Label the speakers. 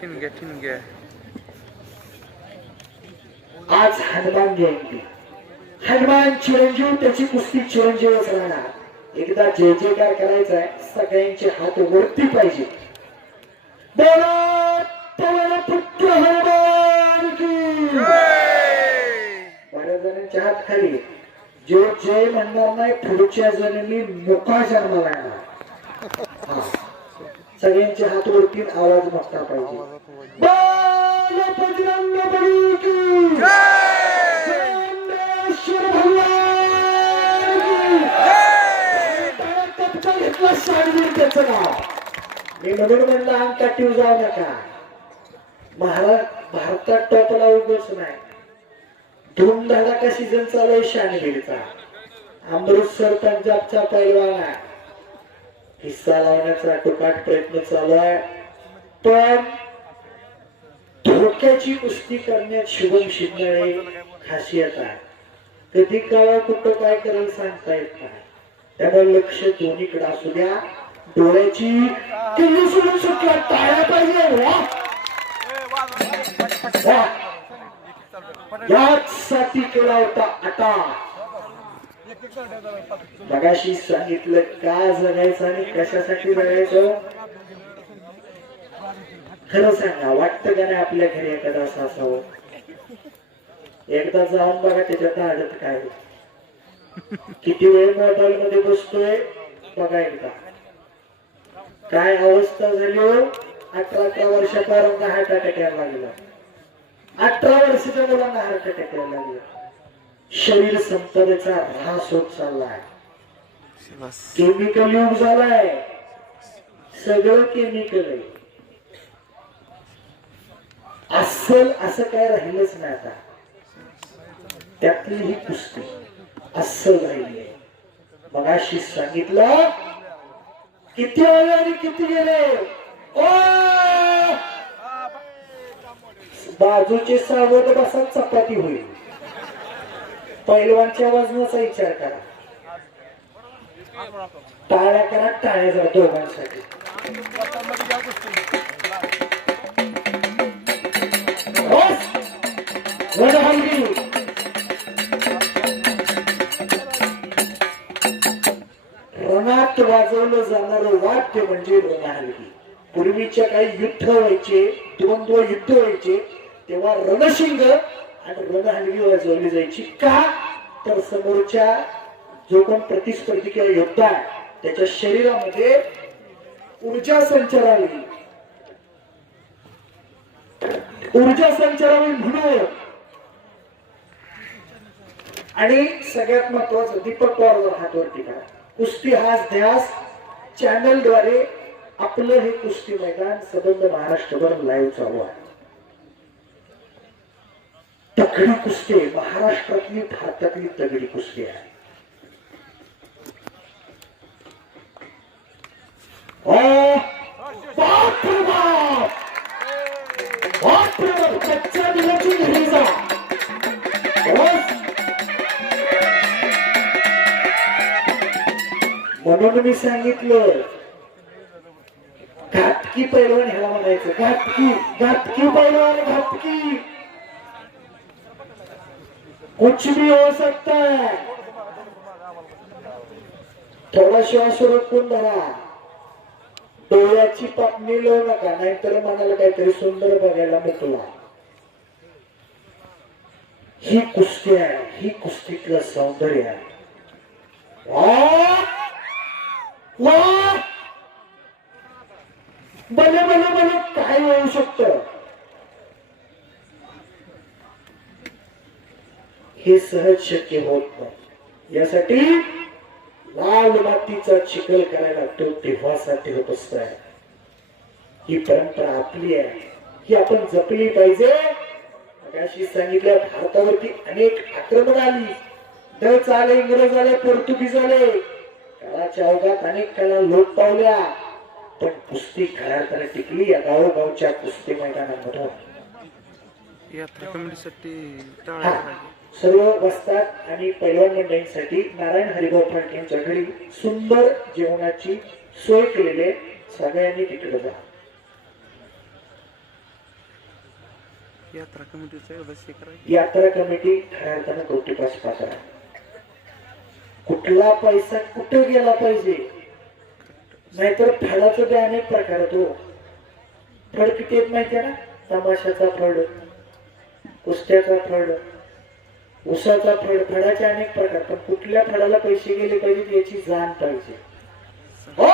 Speaker 1: ठिणग्या ठिणग्या
Speaker 2: आज हनुमान जयंती. हनुमान चिरंजीव त्याची कुस्ती चिरंजीवच राहणार. एकदा जय जयकार करायचा आहे सगळ्यांचे हात वरती पाहिजे. बऱ्याच जणांचे हात खाली. जो जय म्हणणार नाही पुढच्या जन्मी मोका जन्माला येणार. सगळ्यांचे हात वरती आवाज मोठा पाहिजे. बोला त्याचं नाव. मी म्हणून म्हणलं आमचा टीव जाऊ नका. महाराज भारतात टॉपला उगोच नाही धूमधडाका सीझन चालू आहे शानगिरीचा अमृतसर पंजाबचा पैलवान आहे. हिस्सा लावण्याचा टुकाट प्रयत्न चालू आहे पण धोक्याची कुस्ती करण्यात शुभम शिंदे खासियत आहे. कधी काळा कुठं काय करेल सांगता येत नाही. त्यामुळे लक्ष दोन्हीकडे असू द्या. डोळ्याची किल्ली सोडून सुटल्या टाळ्या पाहिजे. याच साठी केला होता आता मगाशी सांगितलं का जगायचं आणि कशासाठी जगायचं? खरं सांगा वाटतं का नाही आपल्या घरी एखादा असं असावं? एकदा जाऊन बघा त्याच्यात आडत काय? किती वेळ मोबाईल मध्ये बसतोय? बघा एकदा. काय अवस्था झाली हो? अठरा अठरा वर्षापर्यंत हार्ट अटॅक यायला लागला. अठरा वर्षाच्या मुलांना हार्ट अटॅक यायला लागला. शरीर संपदेचा ऱ्हास होत चाललाय केमिकल युग झालाय. सगळं केमिकल आहे. अस्सल असं काय राहिलंच नाही आता. त्यातली ही कुस्ती अस्सल राहिली आहे. मगाशी सांगितलं किती आले आणि किती गेले? ओ! बाजूचे सावध बसा चपाती होईल. पैलवानच्या वजनाचा विचार करा. टाळ्या करा टाळ्या जरा दोघांसाठी. रणात वाजवलं जाणारं वाद्य म्हणजे रणहल्ली पूर्वीच्या काही युद्ध व्हायचे द्वंद्व युद्ध व्हायचे तेव्हा रणशिंग आणि रणहल्ली वाजवली जायची. का? तर समोरच्या जो कोण प्रतिस्पर्धी किंवा योद्धा त्याच्या शरीरामध्ये ऊर्जा संचारावी. ऊर्जा संचारावी म्हणून. आणि सगळ्यात महत्वाचं दीपक पवारवर हात वरती करा. कुस्ती हाच ध्यास चॅनलद्वारे आपलं हे कुस्ती मैदान सबंध महाराष्ट्रभर लाईव्ह चालू आहे. तगडी कुस्ती आहे. महाराष्ट्रातली भारतातली तगडी कुस्ती आहे. कच्च्या म्हणून मी सांगितलं घातकी पैलवान ह्याला म्हणायचं. घातकी घातकी पैलवान घातकी. कुछ भी हो सकता है। थोडा श्वास रोखून धरा। डोळ्याची पापणी लावू नका नाहीतर मनाला काहीतरी सुंदर बघायला मिळतो ही कुस्ती आहे ही कुस्तीतलं सौंदर्य आहे. वा! वा! भले भले भले काय होऊ शकतं? हे सहज शक्य होत नाही. यासाठी लाल मातीचा चिखल करायला लागतो तेव्हासाठी होत असत ही परंपरा आपली आहे. ही आपण जपली पाहिजे. मगाशी सांगितलं भारतावरती अनेक आक्रमण आली. डच आले इंग्रज आले पोर्तुगीज आले काळाच्या अवघात अनेक कला लोप पावल्या. पण कुस्ती खऱ्या टिकली या गावोगावच्या कुस्ती मैदानामधून.
Speaker 1: टाळा
Speaker 2: सर्व बसतात आणि पैलवान मंडळींसाठी नारायण हरिभाऊ फडके यांच्या घरी सुंदर जेवणाची सोय केलेली आहे. सगळ्यांनी तिकडे जा
Speaker 1: यात्रा कमिटीचं
Speaker 2: यात्रा कमिटी खऱ्या अर्थानं कौतुकास पात्र. कुठला पैसा कुठं गेला पाहिजे? नाहीतर फळाचं बी अनेक प्रकार आहेत हो. फळ किती आहेत माहिती आहे ना? तमाशाचा फळ कुस्त्याचा फळ उसाचा फळ फळाचे अनेक प्रकार पण कुठल्या फळाला पैसे गेले पाहिजेत याची जाण पाहिजे. हो?